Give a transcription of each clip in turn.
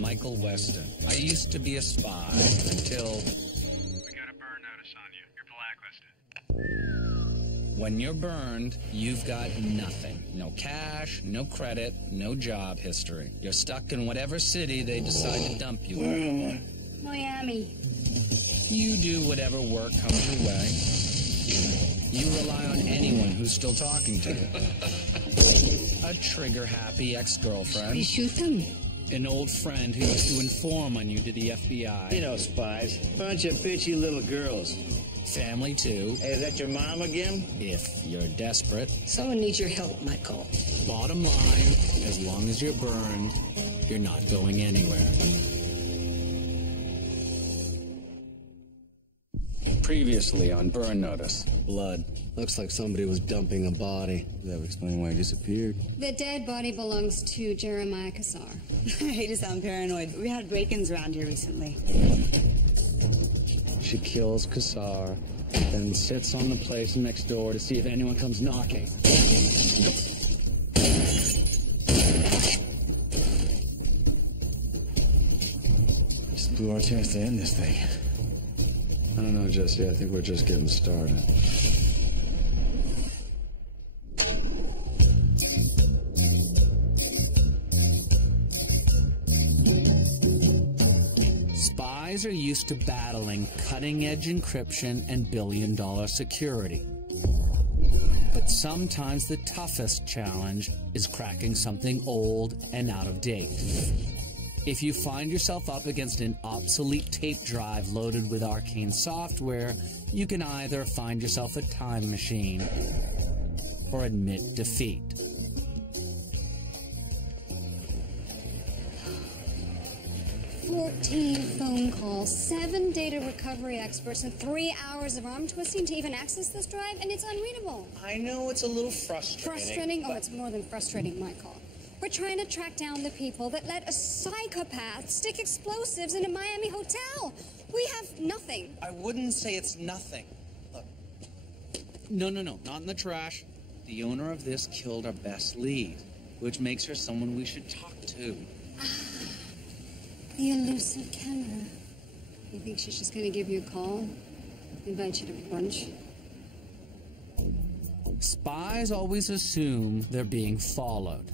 Michael Weston. I used to be a spy until... We got a burn notice on you. You're blacklisted. When you're burned, you've got nothing. No cash, no credit, no job history. You're stuck in whatever city they decide to dump you in. Miami. You do whatever work comes your way. You rely on anyone who's still talking to you. A trigger-happy ex-girlfriend. We shoot them. An old friend who used to inform on you to the FBI. You know, spies. Bunch of bitchy little girls. Family, too. Hey, is that your mom again? If you're desperate. Someone needs your help, Michael. Bottom line, as long as you're burned, you're not going anywhere. Previously on Burn Notice. Blood. Looks like somebody was dumping a body. That would explain why he disappeared. The dead body belongs to Jeremiah Kassar. I hate to sound paranoid, but we had break-ins around here recently. She kills Kassar, then sits on the place next door to see if anyone comes knocking. This blew our chance to end this thing. I don't know, Jesse. I think we're just getting started. Spies are used to battling cutting-edge encryption and billion-dollar security. But sometimes the toughest challenge is cracking something old and out of date. If you find yourself up against an obsolete tape drive loaded with arcane software, you can either find yourself a time machine or admit defeat. Phone calls, 7 data recovery experts, and 3 hours of arm twisting to even access this drive, and it's unreadable. I know it's a little frustrating. Frustrating? Oh, it's more than frustrating, Michael. We're trying to track down the people that let a psychopath stick explosives in a Miami hotel. We have nothing. I wouldn't say it's nothing. Look. No, not in the trash. The owner of this killed our best lead, which makes her someone we should talk to. The elusive Kendra. You think she's just gonna give you a call? Invite you to brunch? Spies always assume they're being followed.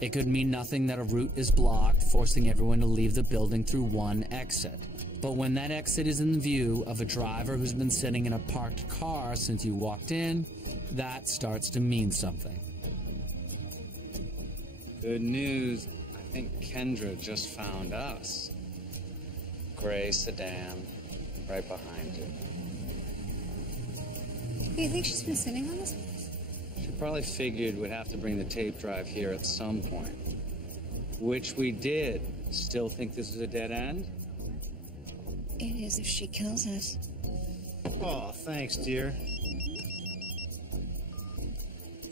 It could mean nothing that a route is blocked, forcing everyone to leave the building through one exit. But when that exit is in view of a driver who's been sitting in a parked car since you walked in, that starts to mean something. Good news. I think Kendra just found us. Gray sedan, right behind you. Do you think she's been sitting on this place? She probably figured we'd have to bring the tape drive here at some point. Which we did. Still think this is a dead end? It is if she kills us. Oh, thanks, dear.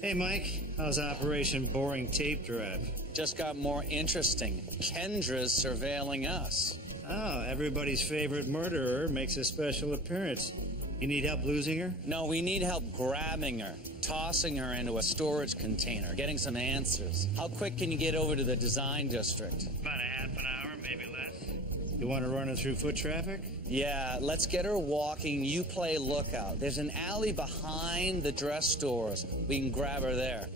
Hey, Mike. How's Operation Boring Tape Drive? Just got more interesting. Kendra's surveilling us. Oh, everybody's favorite murderer makes a special appearance. You need help losing her? No, we need help grabbing her, tossing her into a storage container, getting some answers. How quick can you get over to the design district? About a half an hour, maybe less. You want to run her through foot traffic? Yeah, let's get her walking. You play lookout. There's an alley behind the dress stores. We can grab her there.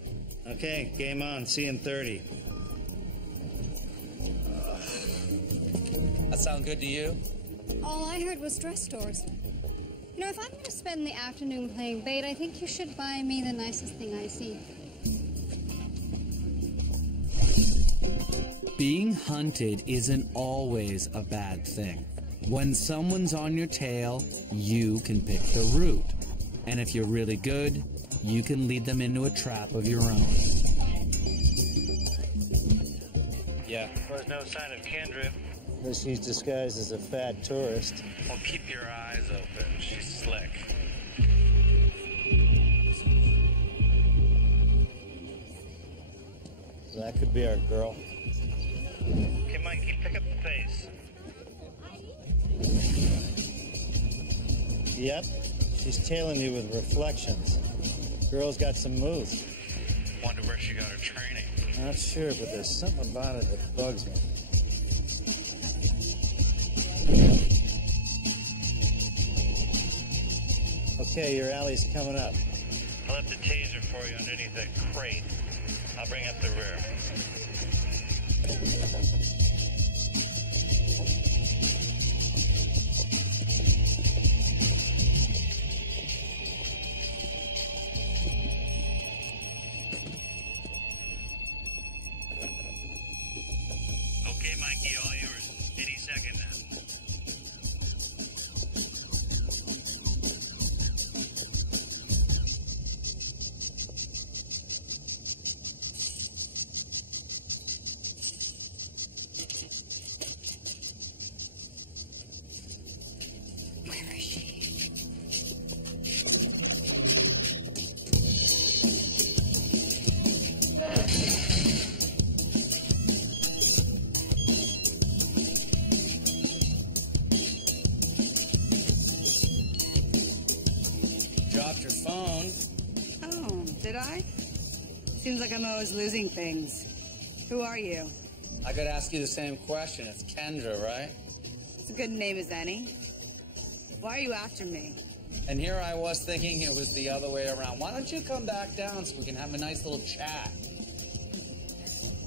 Okay, game on. See you in 30. That sound good to you? All I heard was dress stores. You know, if I'm going to spend the afternoon playing bait, I think you should buy me the nicest thing I see. Being hunted isn't always a bad thing. When someone's on your tail, you can pick the route. And if you're really good, you can lead them into a trap of your own. Yeah. There's no sign of Kendra. She's disguised as a fat tourist. Well, keep your eyes open. She's slick. That could be our girl. Okay, Mikey, pick up the pace. Yep, she's tailing you with reflections. Girl's got some moves. Wonder where she got her training. Not sure, but there's something about it that bugs me. Okay, your alley's coming up. I left a taser for you underneath that crate. I'll bring up the rear. Okay, Mikey, all yours. Any second now. Where is she? Dropped your phone. Oh, did I? Seems like I'm always losing things. Who are you? I could ask you the same question. It's Kendra, right? It's a good name as any. Why are you after me? And here I was thinking it was the other way around. Why don't you come back down so we can have a nice little chat?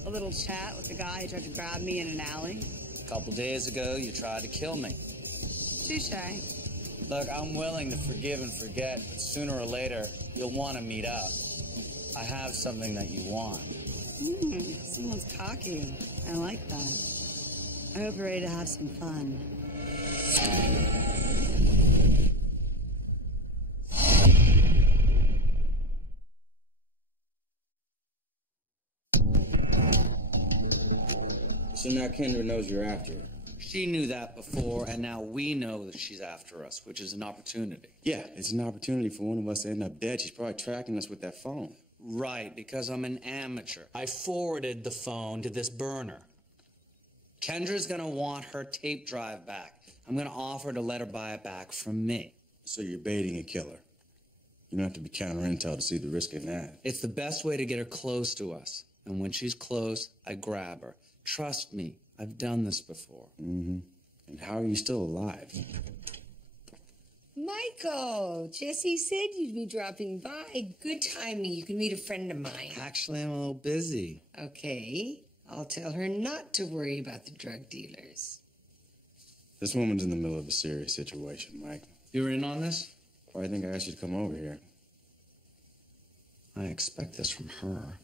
A little chat with the guy who tried to grab me in an alley? A couple days ago, you tried to kill me. Touche. Look, I'm willing to forgive and forget, but sooner or later, you'll want to meet up. I have something that you want. Someone's cocky. I like that. I hope you're ready to have some fun. So now Kendra knows you're after her. She knew that before, and now we know that she's after us, which is an opportunity. Yeah, it's an opportunity for one of us to end up dead. She's probably tracking us with that phone. Right, because I'm an amateur. I forwarded the phone to this burner. Kendra's gonna want her tape drive back. I'm gonna offer to let her buy it back from me. So you're baiting a killer. You don't have to be counter intel to see the risk in that. It's the best way to get her close to us. And when she's close, I grab her. Trust me, I've done this before. Mm-hmm. And how are you still alive? Michael, Jesse said you'd be dropping by. Good timing. You can meet a friend of mine. Actually, I'm a little busy. Okay. I'll tell her not to worry about the drug dealers. This woman's in the middle of a serious situation, Mike. You're in on this? Why do you think I asked you to come over here? I expect this from her.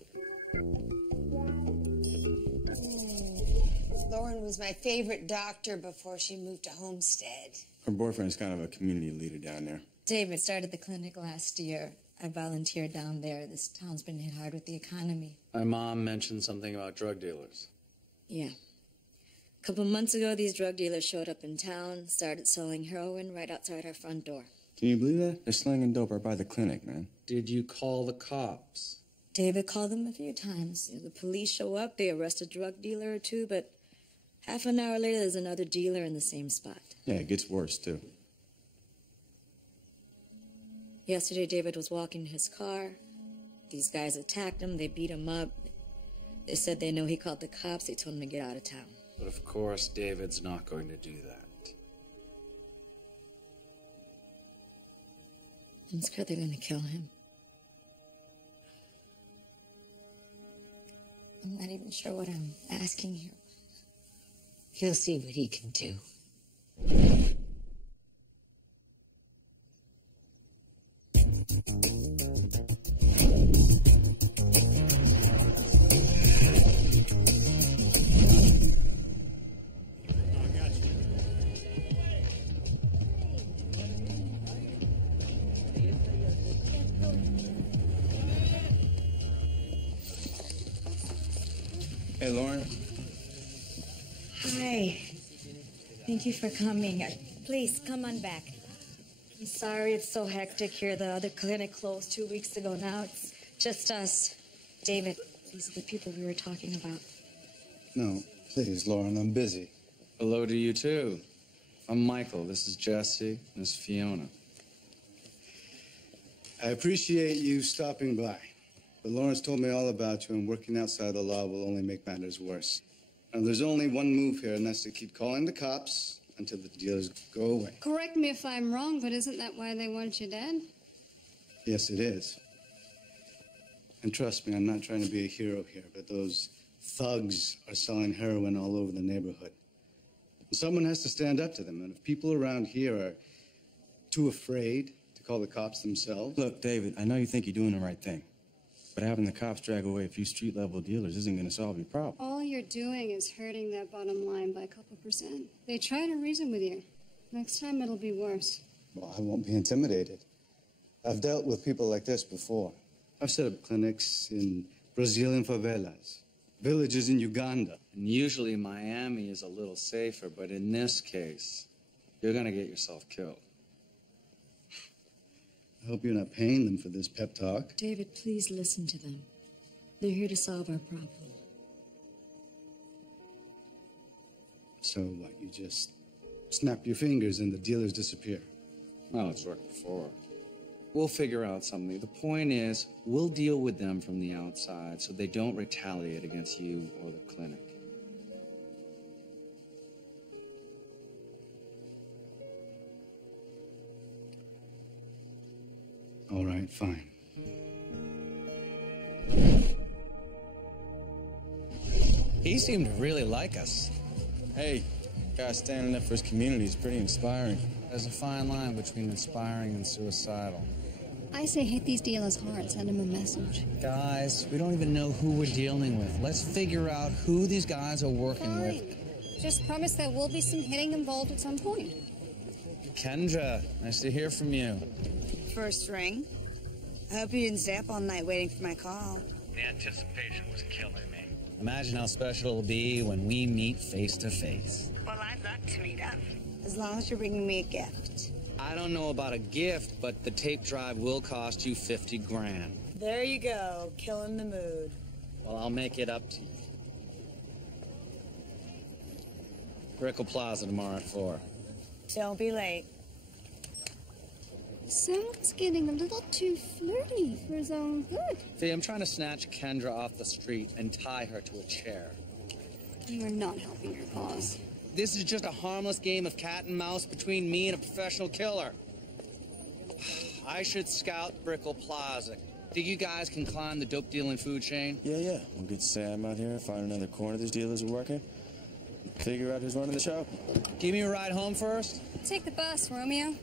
Lauren was my favorite doctor before she moved to Homestead. Her boyfriend's kind of a community leader down there. David started the clinic last year. I volunteered down there. This town's been hit hard with the economy. My mom mentioned something about drug dealers. Yeah. A couple months ago, these drug dealers showed up in town, started selling heroin right outside our front door. Can you believe that? They're slinging dope right by the clinic, man. Did you call the cops? David called them a few times. The police show up, they arrest a drug dealer or two, but half an hour later, there's another dealer in the same spot. Yeah, it gets worse, too. Yesterday, David was walking his car. These guys attacked him. They beat him up. They said they know he called the cops. They told him to get out of town. But of course, David's not going to do that. I'm scared they're going to kill him. I'm not even sure what I'm asking here. He'll see what he can do. Hey, Lauren. Hi. Thank you for coming. Please, come on back. I'm sorry it's so hectic here. The other clinic closed 2 weeks ago. Now it's just us. David, these are the people we were talking about. No, please, Lauren, I'm busy. Hello to you, too. I'm Michael. This is Jesse. This is Fiona. I appreciate you stopping by. But Lawrence told me all about you, and working outside the law will only make matters worse. Now, there's only one move here, and that's to keep calling the cops until the dealers go away. Correct me if I'm wrong, but isn't that why they want you dead? Yes, it is. And trust me, I'm not trying to be a hero here, but those thugs are selling heroin all over the neighborhood. And someone has to stand up to them, and if people around here are too afraid to call the cops themselves... Look, David, I know you think you're doing the right thing, but having the cops drag away a few street-level dealers isn't going to solve your problem. All you're doing is hurting their bottom line by a couple %. They try to reason with you. Next time it'll be worse. Well, I won't be intimidated. I've dealt with people like this before. I've set up clinics in Brazilian favelas, villages in Uganda. And usually Miami is a little safer, but in this case, you're gonna get yourself killed. I hope you're not paying them for this pep talk. David, please listen to them. They're here to solve our problem. So what, you just snap your fingers and the dealers disappear? Well, it's worked before. We'll figure out something. The point is, we'll deal with them from the outside so they don't retaliate against you or the clinic. All right, fine. He seemed to really like us. Hey, guy standing up for his community is pretty inspiring. There's a fine line between inspiring and suicidal. I say hit these dealers hard, send them a message. Guys, we don't even know who we're dealing with. Let's figure out who these guys are working with. Just promise there will be some hitting involved at some point. Kendra, nice to hear from you. First ring. I hope you didn't stay up all night waiting for my call. The anticipation was killing me. Imagine how special it'll be when we meet face to face. Well, I'd love to meet up. As long as you're bringing me a gift. I don't know about a gift, but the tape drive will cost you 50 grand. There you go, killing the mood. Well, I'll make it up to you. Brickell Plaza tomorrow at 4. Don't be late. Sam's getting a little too flirty for his own good. See, I'm trying to snatch Kendra off the street and tie her to a chair. You are not helping your cause. This is just a harmless game of cat and mouse between me and a professional killer. I should scout Brickell Plaza. Think you guys can climb the dope dealing food chain? Yeah. We'll get Sam out here, find another corner these dealers are working, figure out who's running the show. Give me a ride home first? Take the bus, Romeo.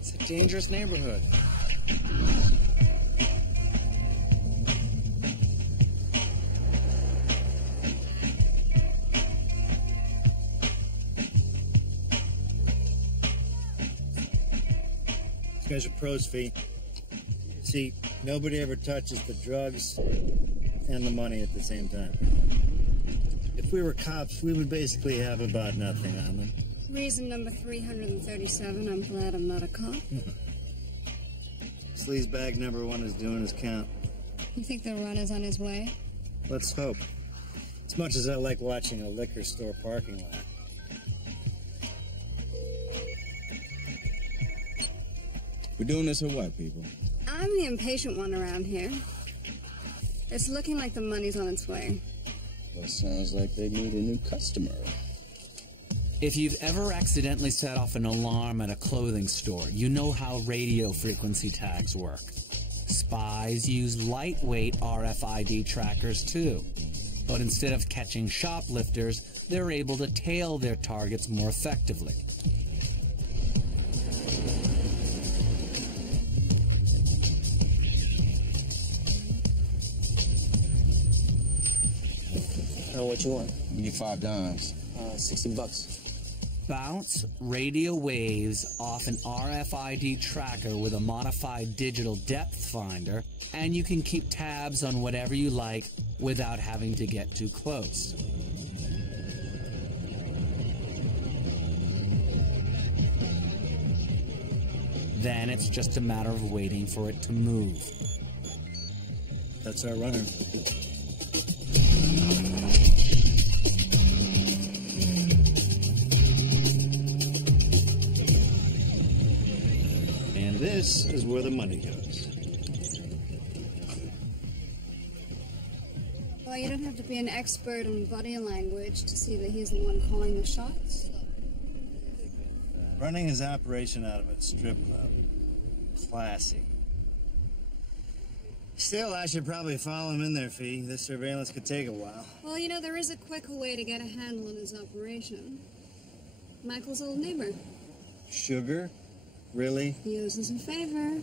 It's a dangerous neighborhood. You guys are pros, Fee. See, nobody ever touches the drugs and the money at the same time. If we were cops, we would basically have about nothing on them. Reason number 337, I'm glad I'm not a cop. Sleazebag number 1 is doing his count. You think the run is on his way? Let's hope. As much as I like watching a liquor store parking lot. We're doing this or what, people? I'm the impatient one around here. It's looking like the money's on its way. Well, sounds like they need a new customer. If you've ever accidentally set off an alarm at a clothing store, you know how radio frequency tags work. Spies use lightweight RFID trackers too. But instead of catching shoplifters, they're able to tail their targets more effectively. What you want? We need 5 dimes. $60. Bounce radio waves off an RFID tracker with a modified digital depth finder, and you can keep tabs on whatever you like without having to get too close. Then it's just a matter of waiting for it to move. That's our runner. And this is where the money goes. Well, you don't have to be an expert in body language to see that he's the one calling the shots. Running his operation out of a strip club. Classy. Still, I should probably follow him in there, Fee. This surveillance could take a while. Well, you know, there is a quicker way to get a handle on his operation. Michael's old neighbor. Sugar? Really? He owes us a favor.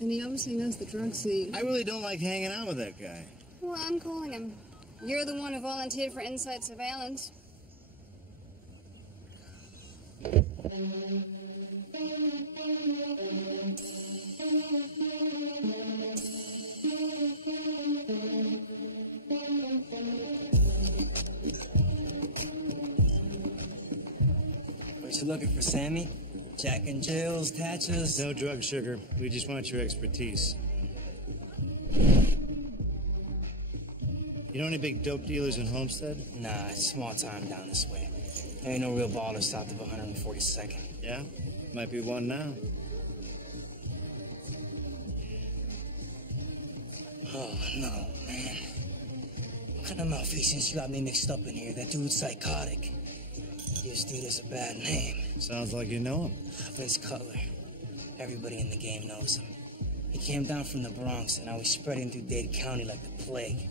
And he obviously knows the drug scene. I really don't like hanging out with that guy. Well, I'm calling him. You're the one who volunteered for inside surveillance. What you looking for, Sammy? Jack and Jills, Tatchers? No drug, Sugar. We just want your expertise. You know any big dope dealers in Homestead? Nah, it's small time down this way. There ain't no real ballers south of 142nd. Yeah? Might be one now. Oh, no, man. What kind of malfeasance you got me mixed up in here? That dude's psychotic. Gives Steelers a bad name. Sounds like you know him. Vince Cutler. Everybody in the game knows him. He came down from the Bronx, and now he's spreading through Dade County like the plague.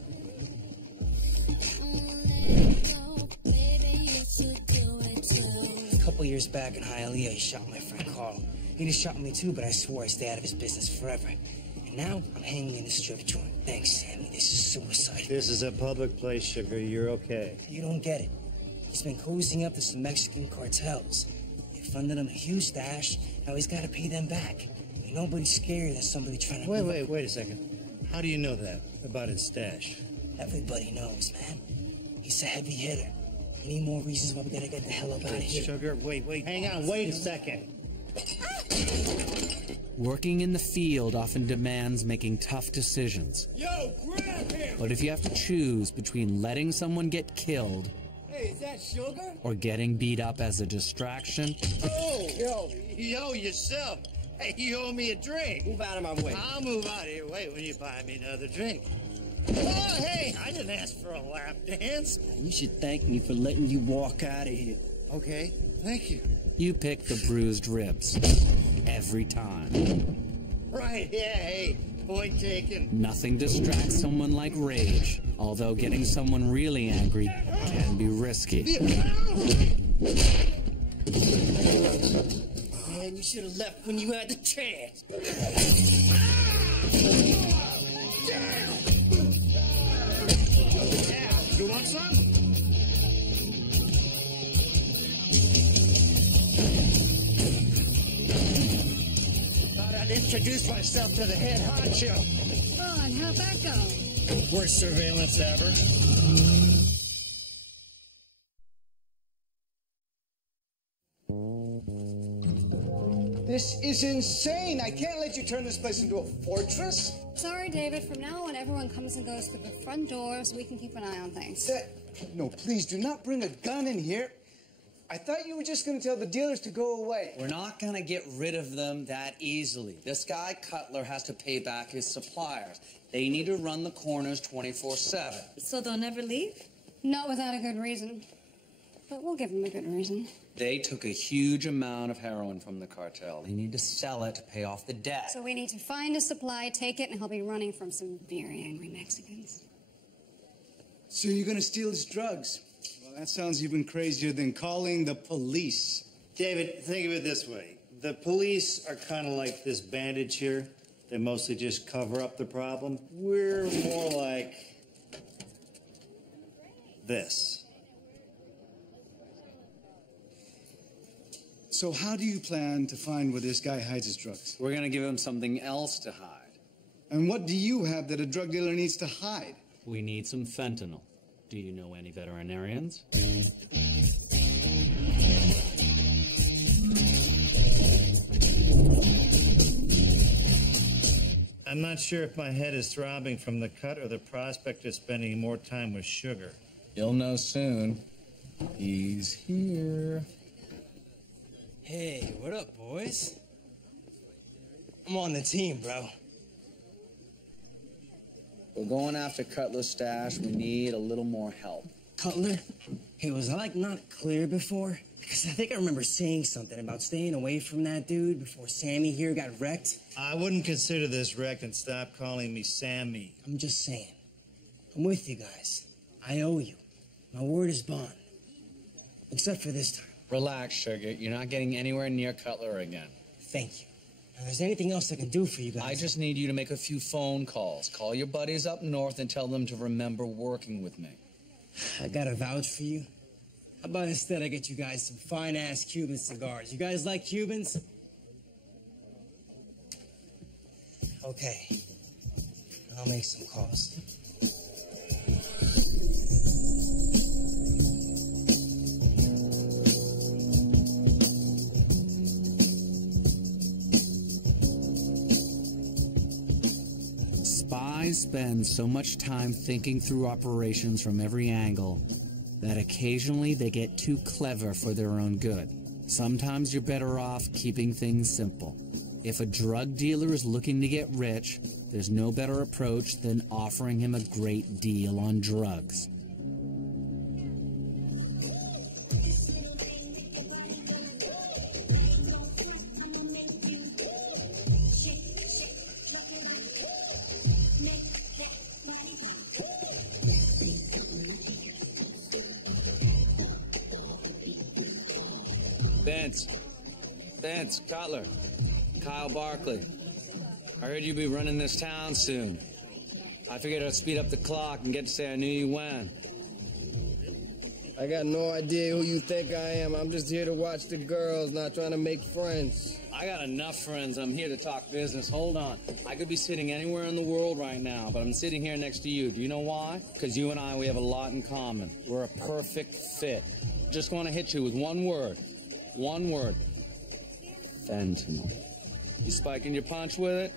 A couple years back in Hialeah, he shot my friend Carl. He just shot me too, but I swore I'd stay out of his business forever. And now I'm hanging in the strip joint. Thanks, Sammy. This is suicide. This is a public place, Sugar. You're okay. You don't get it. He's been cozying up to some Mexican cartels. They funded him a huge stash. Now he's got to pay them back. And nobody's scarier than somebody trying to... Wait a second. How do you know that about his stash? Everybody knows, man. He's a heavy hitter. Any more reasons why we gotta get the hell up out of here? Sugar, wait. Hang on, wait a second. Working in the field often demands making tough decisions. Yo, grab him! But if you have to choose between letting someone get killed Hey, is that Sugar? or getting beat up as a distraction, Oh, Yo, yourself. Hey, you owe me a drink. Move out of my way. I'll move out of your way when you buy me another drink. Oh, hey, I didn't ask for a lap dance. You should thank me for letting you walk out of here. Okay, thank you. you pick the bruised ribs. Every time. Right, yeah, hey, point taken. Nothing distracts someone like rage, although getting someone really angry can be risky. Man, you should have left when you had the chance. Yeah, you want some? Thought I'd introduce myself to the head honcho. Oh, and how'd that go? Worst surveillance ever. This is insane. I can't let you turn this place into a fortress. Sorry, David. From now on, everyone comes and goes through the front door so we can keep an eye on things. No, please do not bring a gun in here. I thought you were just going to tell the dealers to go away. We're not going to get rid of them that easily. This guy, Cutler, has to pay back his suppliers. They need to run the corners 24/7. So they'll never leave? Not without a good reason. But we'll give them a good reason. They took a huge amount of heroin from the cartel. They need to sell it to pay off the debt. So we need to find a supply, take it, and he'll be running from some very angry Mexicans. So you're gonna steal his drugs? Well, that sounds even crazier than calling the police. David, think of it this way. The police are kind of like this bandage here. They mostly just cover up the problem. We're more like this. So how do you plan to find where this guy hides his drugs? We're going to give him something else to hide. And what do you have that a drug dealer needs to hide? We need some fentanyl. Do you know any veterinarians? I'm not sure if my head is throbbing from the cut or the prospect of spending more time with Sugar. You'll know soon. He's here. Hey, what up, boys? I'm on the team, bro. We're going after Cutler's stash. We need a little more help. Cutler? Hey, was I, like, not clear before? Because I think I remember saying something about staying away from that dude before Sammy here got wrecked. I wouldn't consider this wrecked and stop calling me Sammy. I'm just saying. I'm with you guys. I owe you. My word is bond. Except for this time. Relax, Sugar. You're not getting anywhere near Cutler again. Thank you. If there's anything else I can do for you guys... I just need you to make a few phone calls. Call your buddies up north and tell them to remember working with me. I gotta vouch for you. How about instead I get you guys some fine-ass Cuban cigars? You guys like Cubans? Okay. I'll make some calls. Spies spend so much time thinking through operations from every angle that occasionally they get too clever for their own good. Sometimes you're better off keeping things simple. If a drug dealer is looking to get rich, there's no better approach than offering him a great deal on drugs. Vince, Cutler, Kyle Barkley. I heard you'd be running this town soon. I figured I'd speed up the clock and get to say I knew you when. I got no idea who you think I am. I'm just here to watch the girls, not trying to make friends. I got enough friends. I'm here to talk business. Hold on. I could be sitting anywhere in the world right now, but I'm sitting here next to you. Do you know why? Because you and I, we have a lot in common. We're a perfect fit. Just want to hit you with one word. One word. Fentanyl. You spiking your punch with it?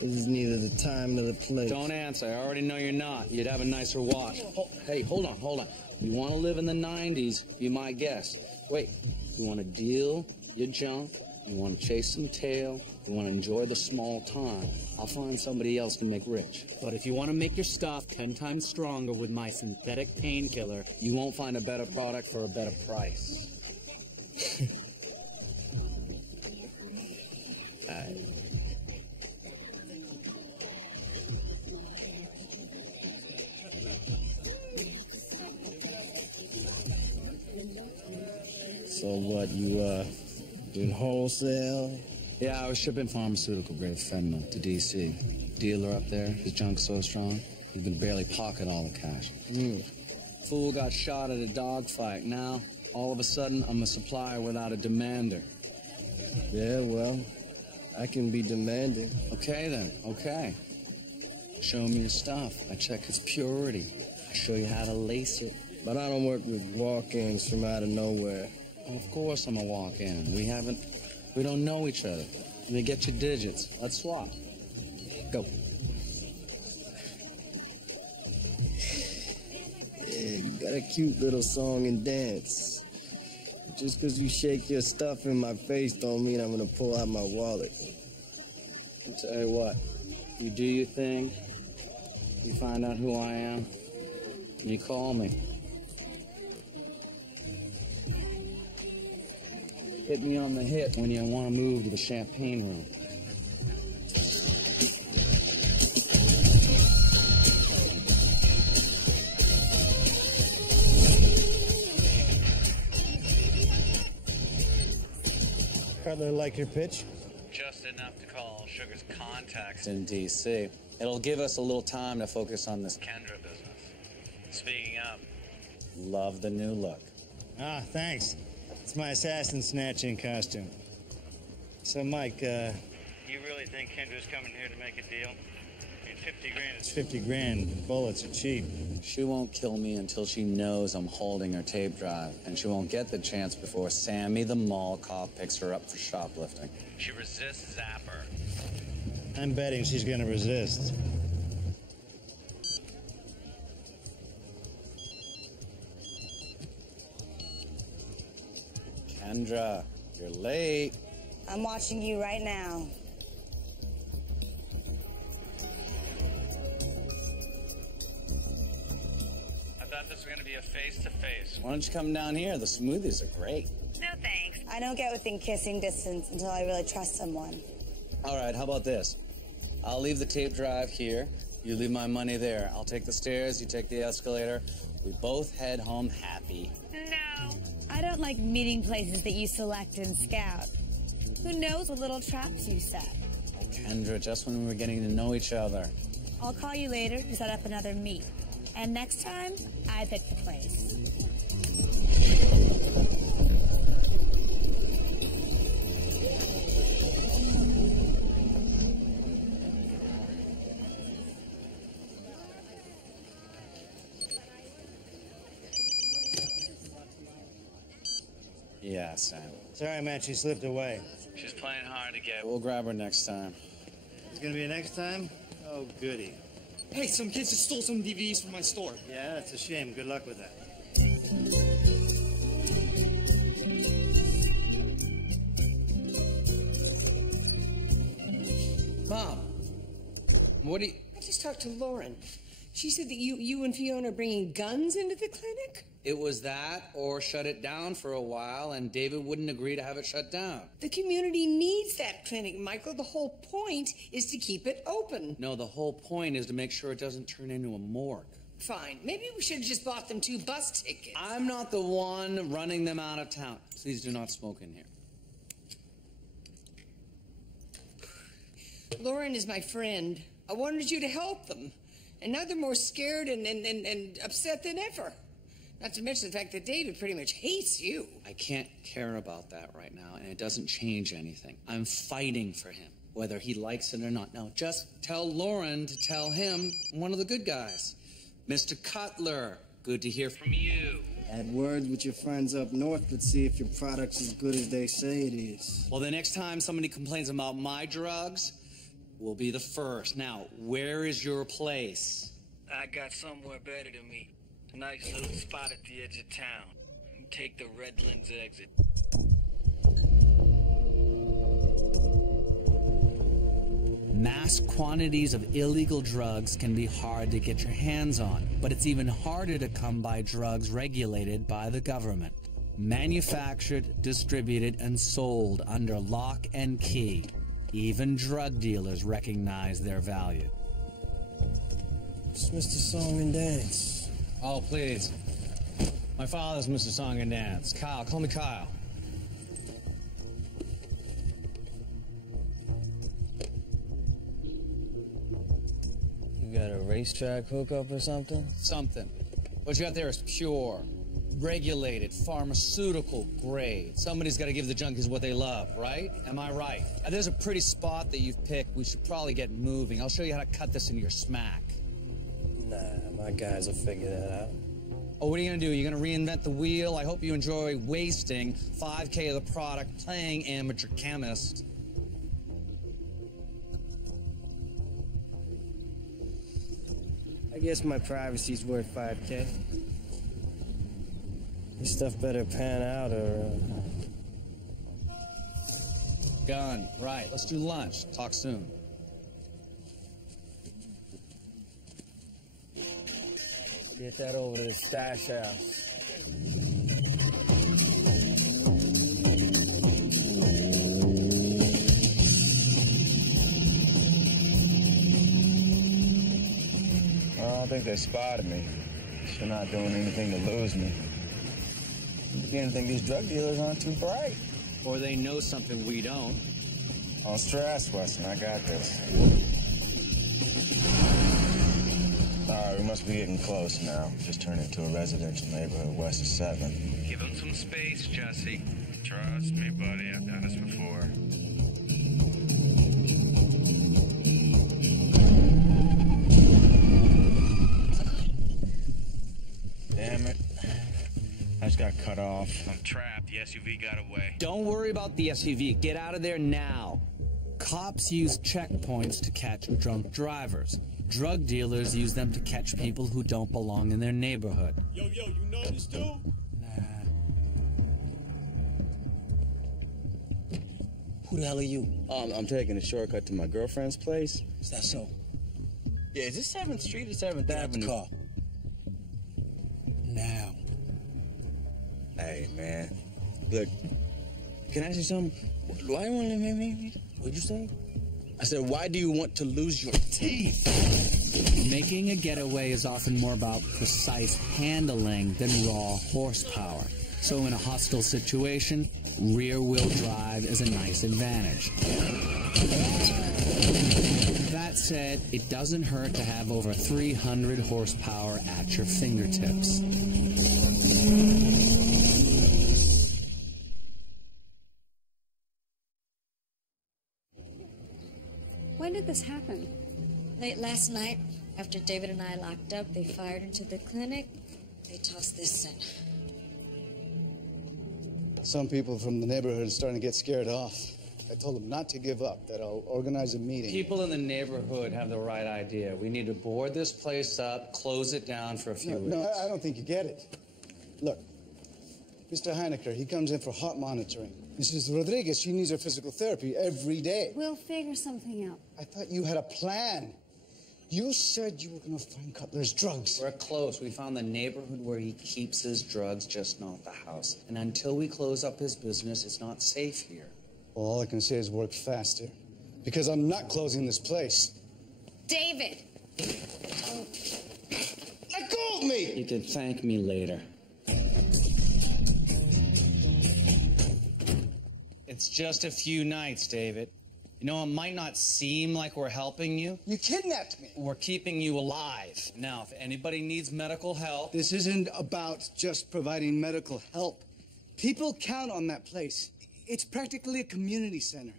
This is neither the time nor the place. Don't answer. I already know you're not. You'd have a nicer watch. Hey, hold on. You want to live in the 90s, be my guest. Wait, you want to deal your junk? You want to chase some tail? You want to enjoy the small time? I'll find somebody else to make rich. But if you want to make your stuff 10 times stronger with my synthetic painkiller, you won't find a better product for a better price. So what, you, doing wholesale? Yeah, I was shipping pharmaceutical-grade fentanyl to D.C. Dealer up there, his junk's so strong, he can barely pocket all the cash. Fool got shot at a dogfight. Now, all of a sudden, I'm a supplier without a demander. Yeah, well, I can be demanding. Okay, then. Okay. Show me your stuff. I check its purity. I show you how to lace it. But I don't work with walk-ins from out of nowhere. Of course I'm a walk-in. We don't know each other. Let me get your digits. Let's swap. Go. Yeah, you got a cute little song and dance. Just because you shake your stuff in my face don't mean I'm going to pull out my wallet. I'll tell you what. You do your thing. You find out who I am. And you call me. Hit me on the hip when you want to move to the champagne room. Cutler, like your pitch? Just enough to call Sugar's contacts in D.C. It'll give us a little time to focus on this Kendra business. Speaking of, love the new look. Ah, thanks. It's my assassin snatching costume. So, Mike, you really think Kendra's coming here to make a deal? I mean, 50 grand it's 50 grand. Bullets are cheap. She won't kill me until she knows I'm holding her tape drive, and she won't get the chance before Sammy the mall cop picks her up for shoplifting. She resists Zapper. I'm betting she's going to resist. Kendra, you're late. I'm watching you right now. I thought thought this was going to be a face-to-face. Why don't you come down here? The smoothies are great. No thanks. I don't get within kissing distance until I really trust someone. All right, how about this? I'll leave the tape drive here. You leave my money there. I'll take the stairs, you take the escalator. We both head home happy. No. I don't like meeting places that you select and scout. Who knows what little traps you set? Kendra, just when we were getting to know each other. I'll call you later to set up another meet. And next time, I pick the place. Yeah, Sam. Sorry, man, she slipped away. She's playing hard to get. We'll grab her next time. It's gonna be a next time? Oh, goody. Hey, some kids just stole some DVDs from my store. Yeah, that's a shame. Good luck with that. Mom, what do you... I just talked to Lauren. She said that you and Fiona are bringing guns into the clinic? It was that, or shut it down for a while, and David wouldn't agree to have it shut down. The community needs that clinic, Michael. The whole point is to keep it open. No, the whole point is to make sure it doesn't turn into a morgue. Fine. Maybe we should have just bought them 2 bus tickets. I'm not the one running them out of town. Please do not smoke in here. Lauren is my friend. I wanted you to help them. And now they're more scared and upset than ever. Not to mention the fact that David pretty much hates you. I can't care about that right now, and it doesn't change anything. I'm fighting for him, whether he likes it or not. Now, just tell Lauren to tell him I'm one of the good guys. Mr. Cutler, good to hear from you. Had words with your friends up north, but see if your product's as good as they say it is. Well, the next time somebody complains about my drugs, we'll be the first. Now, where is your place? I got somewhere better than me. A nice little spot at the edge of town. Take the Redlands exit. Mass quantities of illegal drugs can be hard to get your hands on, but it's even harder to come by drugs regulated by the government. Manufactured, distributed, and sold under lock and key. Even drug dealers recognize their value. It's Mr. Song and Dance. Oh, please. My father's Mr. Song and Dance. Kyle, call me Kyle. You got a racetrack hookup or something? Something. What you got there is pure, regulated, pharmaceutical grade. Somebody's got to give the junkies what they love, right? Am I right? There's a pretty spot that you've picked. We should probably get moving. I'll show you how to cut this into your smack. Nah, my guys will figure that out. Oh, what are you going to do? You're going to reinvent the wheel? I hope you enjoy wasting $5K of the product playing amateur chemist. I guess my privacy's worth $5K. This stuff better pan out or... Gun. Right. Let's do lunch. Talk soon. Get that over to the stash house. I don't think they spotted me. They're not doing anything to lose me. I'm beginning to think these drug dealers aren't too bright. Or they know something we don't. Don't stress, Weston. I got this. All right, we must be getting close now. Just turned into a residential neighborhood west of 7. Give him some space, Jesse. Trust me, buddy. I've done this before. Damn it. I just got cut off. I'm trapped. The SUV got away. Don't worry about the SUV. Get out of there now. Cops use checkpoints to catch drunk drivers. Drug dealers use them to catch people who don't belong in their neighborhood. Yo, you know this dude? Who the hell are you? I'm taking a shortcut to my girlfriend's place. Is that so? Yeah, is this 7th Street or 7th Get out the Avenue? car. Hey, man. Look, can I say something? Why do you want to me? What'd you say? I said, why do you want to lose your teeth? Making a getaway is often more about precise handling than raw horsepower. So in a hostile situation, rear-wheel drive is a nice advantage. That said, it doesn't hurt to have over 300 horsepower at your fingertips. When did this happen? Late last night, after David and I locked up, they fired into the clinic. They tossed this in. Some people from the neighborhood are starting to get scared off. I told them not to give up, that I'll organize a meeting. People in the neighborhood have the right idea. We need to board this place up, close it down for a few weeks. No, I don't think you get it. Look, Mr. Heinecker, he comes in for heart monitoring. Mrs. Rodriguez, she needs her physical therapy every day. We'll figure something out. I thought you had a plan. You said you were going to find Cutler's drugs. We're close. We found the neighborhood where he keeps his drugs, just not the house. And until we close up his business, it's not safe here. Well, all I can say is work faster. Because I'm not closing this place. David! Let go of me! You can thank me later. It's just a few nights, David. You know, it might not seem like we're helping you. You kidnapped me. We're keeping you alive. Now, if anybody needs medical help... This isn't about just providing medical help. People count on that place. It's practically a community center.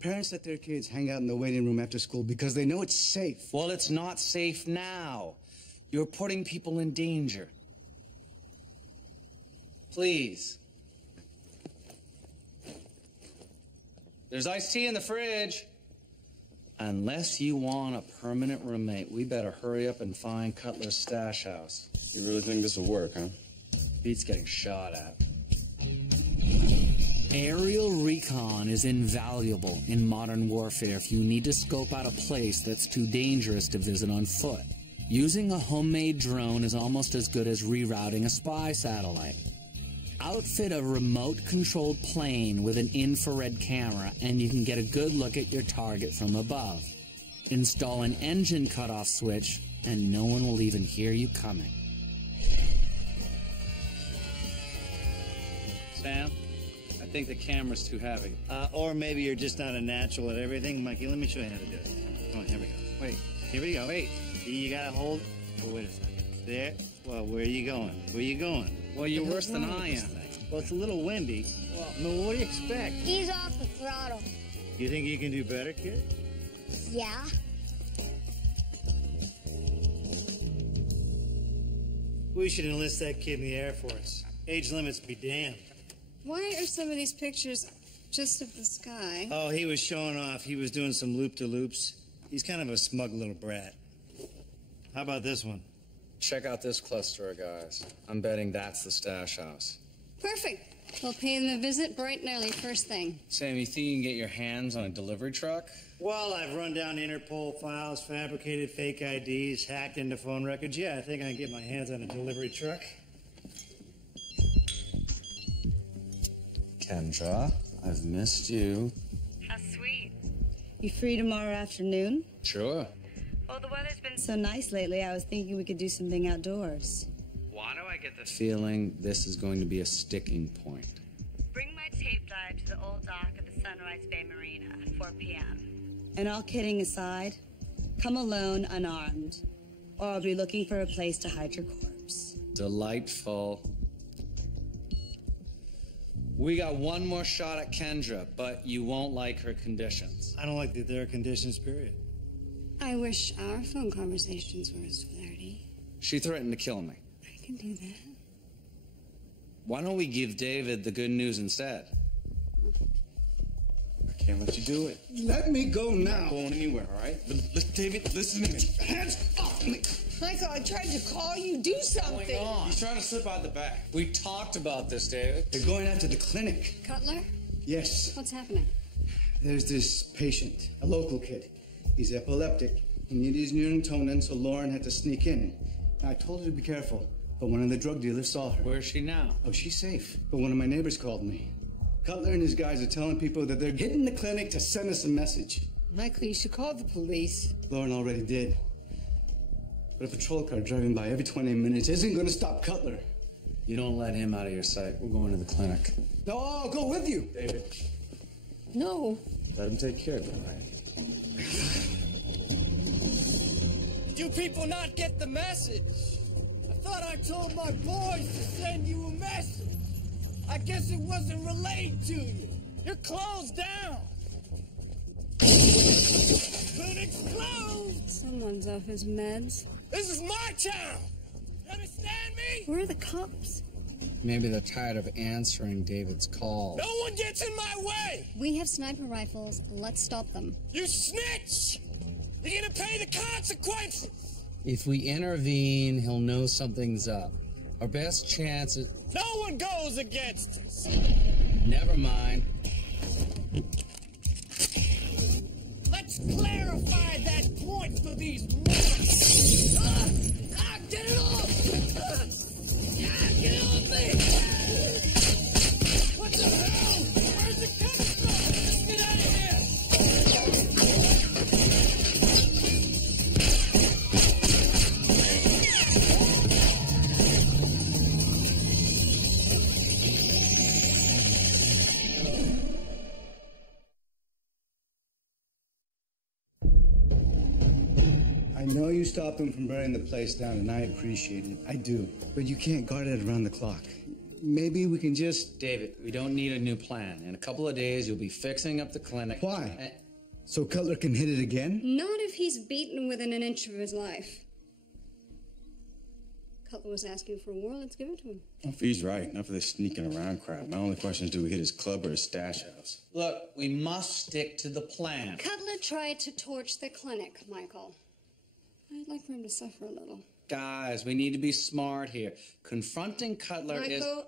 Parents let their kids hang out in the waiting room after school because they know it's safe. Well, it's not safe now. You're putting people in danger. Please. There's iced tea in the fridge. Unless you want a permanent roommate, we better hurry up and find Cutler's stash house. You really think this will work, huh? Beats getting shot at. Aerial recon is invaluable in modern warfare if you need to scope out a place that's too dangerous to visit on foot. Using a homemade drone is almost as good as rerouting a spy satellite. Outfit a remote-controlled plane with an infrared camera and you can get a good look at your target from above. Install an engine cutoff switch and no one will even hear you coming. Sam, I think the camera's too heavy. Or maybe you're just not a natural at everything. Mikey, let me show you how to do it. Come on, here we go. Wait, here we go. Wait. You gotta hold. Oh, wait a second. There. Well, where are you going? Where are you going? Well, you're worse than I am. Well, it's a little windy. Well, no, what do you expect? Ease off the throttle. You think you can do better, kid? Yeah? We should enlist that kid in the Air Force. Age limits be damned. Why are some of these pictures just of the sky? Oh, he was showing off. He was doing some loop-de-loops. He's kind of a smug little brat. How about this one? Check out this cluster of guys. I'm betting that's the stash house. Perfect. We'll pay them a visit bright and early, first thing. Sam, you think you can get your hands on a delivery truck? Well, I've run down Interpol files, fabricated fake IDs, hacked into phone records. Yeah, I think I can get my hands on a delivery truck. Kendra, I've missed you. How sweet. You free tomorrow afternoon? Sure. Well, the weather's been so nice lately, I was thinking we could do something outdoors. Why do I get the feeling this is going to be a sticking point? Bring my tape drive to the old dock at the Sunrise Bay Marina at 4 p.m. And all kidding aside, come alone unarmed, or I'll be looking for a place to hide your corpse. Delightful. We got one more shot at Kendra, but you won't like her conditions. I don't like their conditions, period. I wish our phone conversations were as flirty. She threatened to kill me. I can do that. Why don't we give David the good news instead? I can't let you do it. Let me go now. You're not going anywhere, all right? David, listen to me. Hands off me. Michael, I tried to call you. Do something. He's trying to slip out the back. We talked about this, David. They're going after the clinic. Cutler? Yes. What's happening? There's this patient, a local kid. He's epileptic. He needed his neurotonin, so Lauren had to sneak in. I told her to be careful, But one of the drug dealers saw her. Where is she now? Oh, she's safe. But one of my neighbors called me. Cutler and his guys are telling people that they're hitting the clinic to send us a message. Michael, you should call the police. Lauren already did. But a patrol car driving by every 20 minutes isn't going to stop Cutler. You don't let him out of your sight. We're going to the clinic. No, I'll go with you. David. No. Let him take care of it, right? Did you people not get the message? I thought I told my boys to send you a message. I guess it wasn't relayed to you. You're closed down. Clinic's closed. Someone's off his meds. This is my town. You understand me? Where are the cops? Maybe they're tired of answering David's calls. No one gets in my way. We have sniper rifles. Let's stop them. You snitch. You're gonna pay the consequences. If we intervene, he'll know something's up. Our best chance is... No one goes against us. Never mind. Let's clarify that point for these morons. Get it off! Get off me! What the hell? Where's it coming from? Just get out of here! I know you stopped them from burning the place down, and I appreciate it. I do. But you can't guard it around the clock. Maybe we can just... David, we don't need a new plan. In a couple of days, you'll be fixing up the clinic. Why? So Cutler can hit it again? Not if he's beaten within an inch of his life. Cutler was asking for more. Let's give it to him. If he's right, enough of this sneaking around crap. My only question is, do we hit his club or his stash house? Look, we must stick to the plan. Cutler tried to torch the clinic, Michael. I'd like for him to suffer a little. Guys, we need to be smart here. Confronting Cutler is... Michael,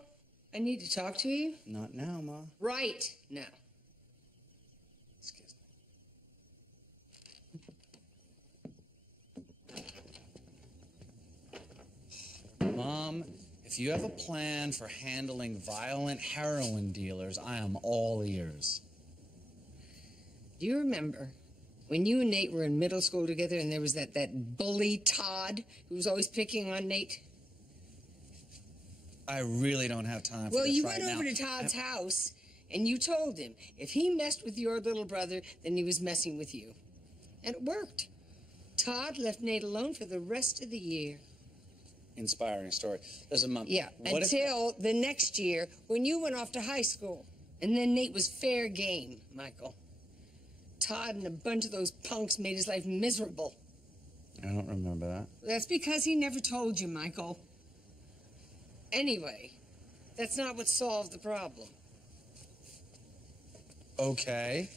I need to talk to you. Not now, Ma. Right now. Excuse me. Mom, if you have a plan for handling violent heroin dealers, I am all ears. Do you remember when you and Nate were in middle school together and there was that bully Todd who was always picking on Nate? I really don't have time for Well, this you right went now. over to Todd's house and you told him if he messed with your little brother, then he was messing with you. And it worked. Todd left Nate alone for the rest of the year. Inspiring story. Listen, Mom. Yeah, what if- until the next year when you went off to high school. And then Nate was fair game, Michael. Todd and a bunch of those punks made his life miserable. I don't remember that. That's because he never told you, Michael. Anyway, that's not what solved the problem. Okay.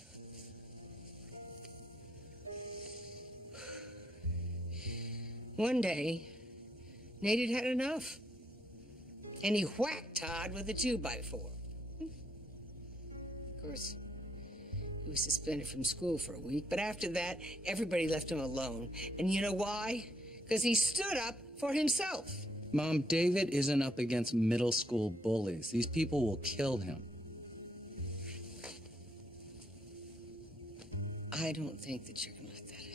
One day, Nate had enough. And he whacked Todd with a 2x4. Of course, he was suspended from school for a week, but after that, everybody left him alone. And you know why? Because he stood up for himself. Mom, David isn't up against middle school bullies. These people will kill him. I don't think that you're going to let that happen.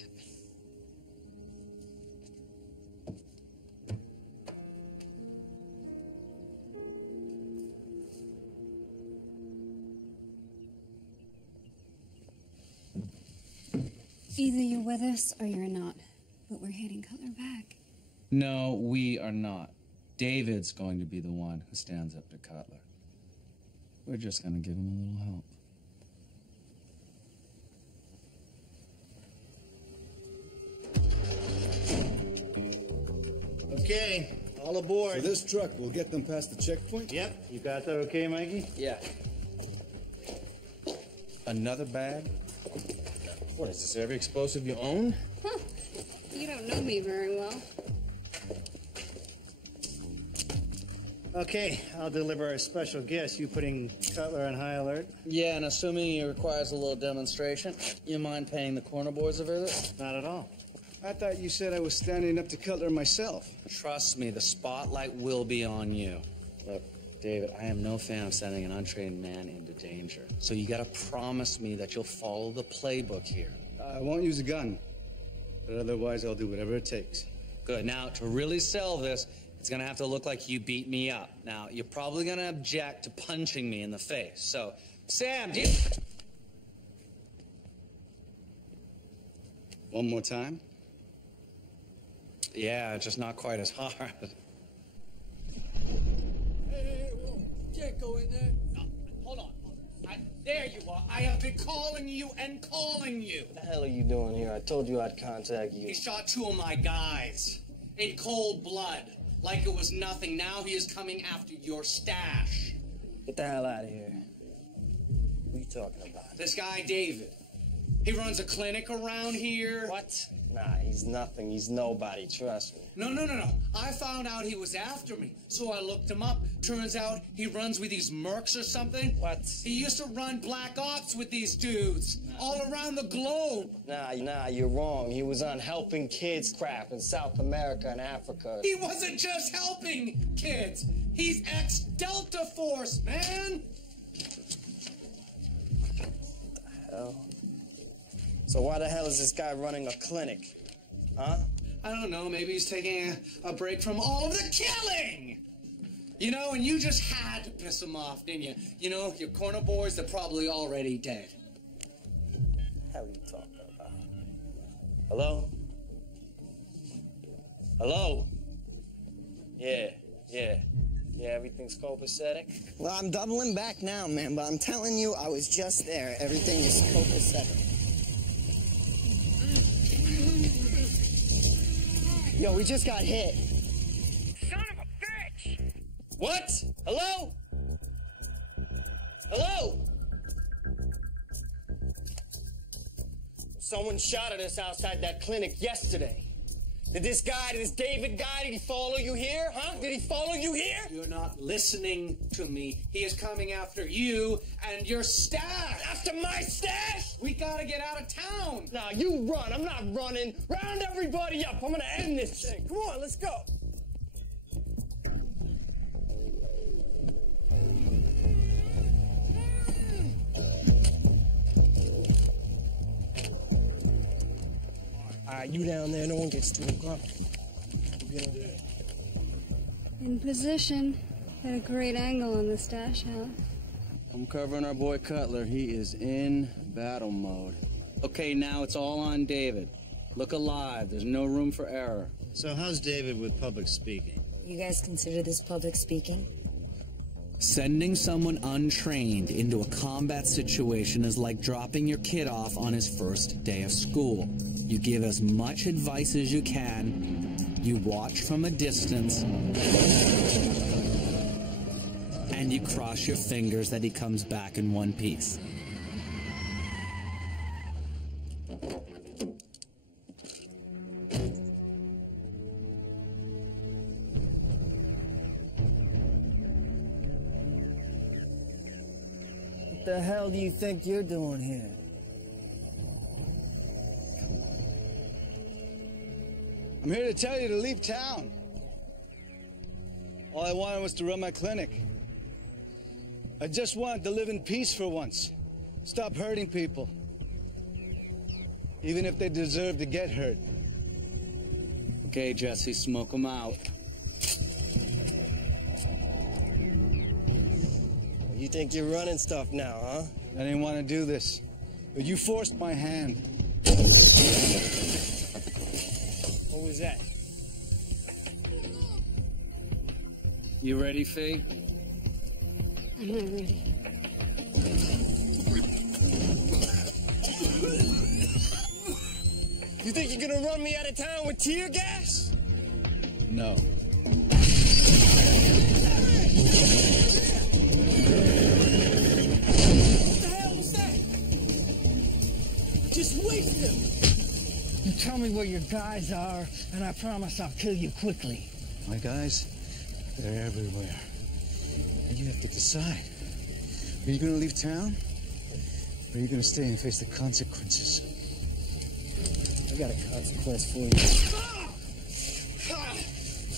Either you're with us or you're not. But we're hitting Cutler back. No, we are not. David's going to be the one who stands up to Cutler. We're just going to give him a little help. Okay, all aboard. So this truck will get them past the checkpoint? Yep, you got that okay, Mikey? Yeah. Another bag? What is this, every explosive you own? Huh. You don't know me very well. Okay, I'll deliver our special guest. You putting Cutler on high alert? Yeah, and assuming it requires a little demonstration, you mind paying the corner boys a visit? Not at all. I thought you said I was standing up to Cutler myself. Trust me, the spotlight will be on you. Look, David, I am no fan of sending an untrained man into danger. So you gotta promise me that you'll follow the playbook here. I won't use a gun, but otherwise I'll do whatever it takes. Good. Now, to really sell this, it's gonna have to look like you beat me up. Now, you're probably gonna object to punching me in the face. So, Sam, do you... One more time? Yeah, just not quite as hard. Hey, whoa. Can't go in there. No, hold on. There you are. I have been calling you and calling you. What the hell are you doing here? I told you I'd contact you. He shot 2 of my guys in cold blood, like it was nothing. Now he is coming after your stash. Get the hell out of here. What are you talking about? This guy, David. He runs a clinic around here. What? Nah, he's nothing. He's nobody. Trust me. No. I found out he was after me, so I looked him up. Turns out he runs with these mercs or something. What? He used to run black ops with these dudes all around the globe. Nah, you're wrong. He was on helping kids crap in South America and Africa. He wasn't just helping kids. He's ex-Delta Force, man. What the hell? So why the hell is this guy running a clinic? Huh? I don't know. Maybe he's taking a break from all of the killing. You know, and you just had to piss him off, didn't you? You know, your corner boys, they're probably already dead. What the hell are you talking about? Hello? Hello? Yeah, everything's copacetic? Well, I'm doubling back now, man, but I'm telling you, I was just there. Everything is copacetic. Yo, we just got hit. Son of a bitch! What? Hello? Hello? Someone shot at us outside that clinic yesterday. Did this David guy, did he follow you here, huh? Did he follow you here? You're not listening to me. He is coming after you and your stash. After my stash? We gotta get out of town. Nah, you run. I'm not running. Round everybody up. I'm gonna end this thing. Come on, let's go. All right, you down there. No one gets to him. Come on. In position. Got a great angle on the stash house. I'm covering our boy Cutler. He is in battle mode. Okay, now it's all on David. Look alive. There's no room for error. So how's David with public speaking? You guys consider this public speaking? Sending someone untrained into a combat situation is like dropping your kid off on his first day of school. You give as much advice as you can, you watch from a distance, and you cross your fingers that he comes back in one piece. What the hell do you think you're doing here? I'm here to tell you to leave town. All I wanted was to run my clinic. I just wanted to live in peace for once. Stop hurting people. Even if they deserve to get hurt. Okay, Jesse, smoke him out. You think you're running stuff now, huh? I didn't want to do this, but you forced my hand. What was that? You ready, Fee? I'm not ready. You think you're gonna run me out of town with tear gas? No. Just waste them! You tell me where your guys are, and I promise I'll kill you quickly. My guys, they're everywhere. And you have to decide. Are you going to leave town? Or are you going to stay and face the consequences? I got a consequence for you.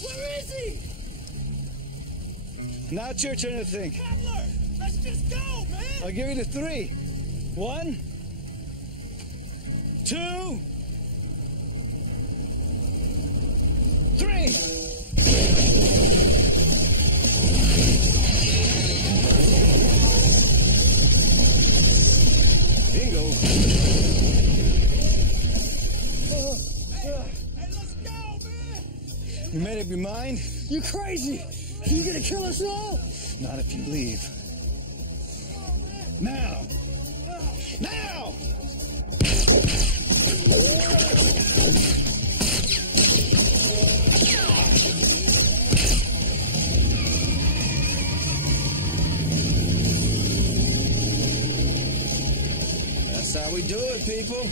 Where is he? Now it's your turn to think. Peddler, let's just go, man. I'll give you the 3. 1, 2, 3. Bingo. Hey, let's go, man. You made up your mind? You crazy? You gonna kill us all? Not if you leave. Now! Now! That's how we do it, people.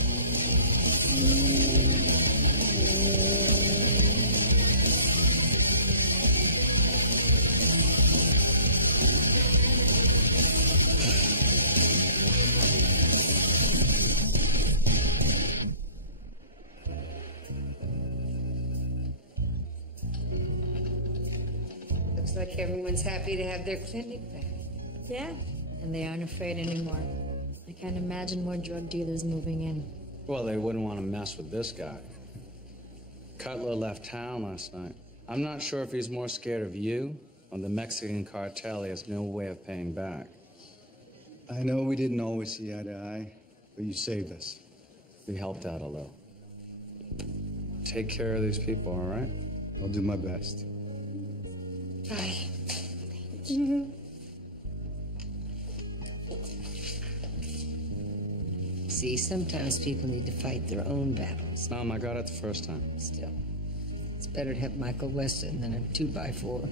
Looks like everyone's happy to have their clinic back. Yeah, and they aren't afraid anymore. I can't imagine more drug dealers moving in. Well, they wouldn't want to mess with this guy. Cutler left town last night. I'm not sure if he's more scared of you or the Mexican cartel he has no way of paying back. I know we didn't always see eye to eye, but you saved us. We helped out a little. Take care of these people, all right? I'll do my best. Bye. See, sometimes people need to fight their own battles. Mom, I got it the first time. Still, it's better to have Michael Weston than a 2x4.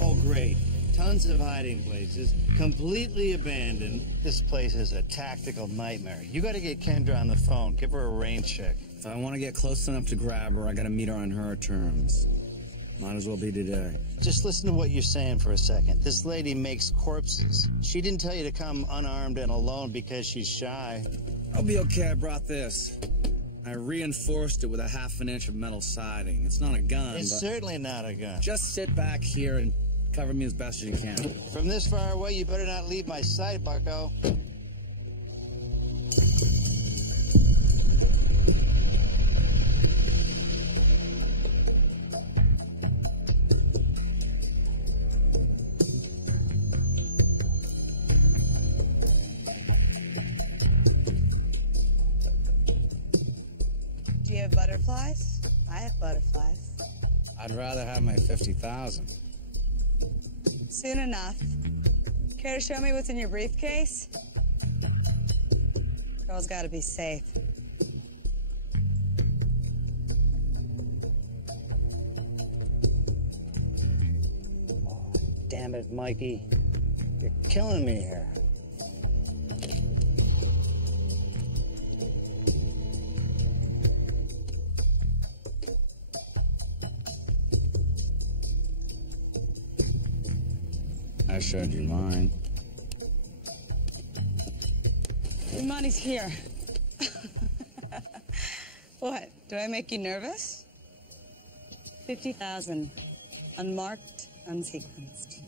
Oh, great. Tons of hiding places, completely abandoned. This place is a tactical nightmare. You gotta get Kendra on the phone. Give her a rain check. If I want to get close enough to grab her, I gotta meet her on her terms. Might as well be today. Just listen to what you're saying for a second. This lady makes corpses. She didn't tell you to come unarmed and alone because she's shy. I'll be okay, I brought this. I reinforced it with a ½ inch of metal siding. It's not a gun, It's but certainly not a gun. just sit back here and cover me as best as you can. From this far away, you better not leave my sight, bucko. Do you have butterflies? I have butterflies. I'd rather have my 50,000. Soon enough. Care to show me what's in your briefcase? Girl's gotta be safe. Damn it, Mikey. You're killing me here. I showed you mine. Your money's here. What? Do I make you nervous? 50,000. Unmarked, unsequenced.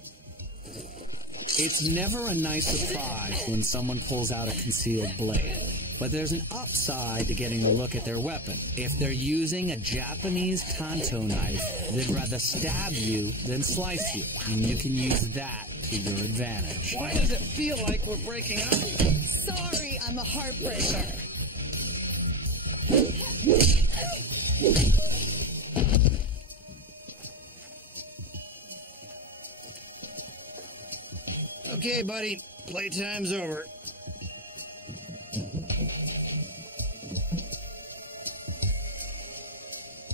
It's never a nice surprise when someone pulls out a concealed blade. But there's an upside to getting a look at their weapon. If they're using a Japanese tanto knife, they'd rather stab you than slice you. And you can use that to your advantage. Why does it feel like we're breaking up? Sorry, I'm a heartbreaker. Okay, buddy. Playtime's over.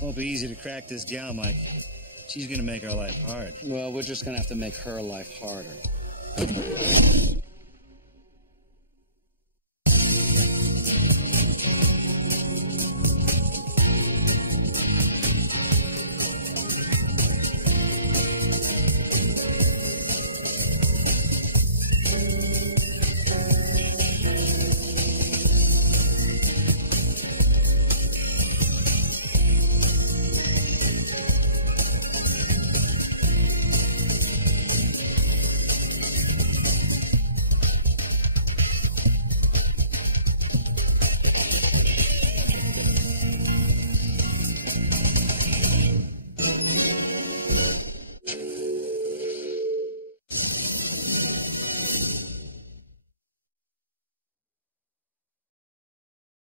Won't be easy to crack this gal, Mike. She's gonna make our life hard. Well, we're just gonna have to make her life harder.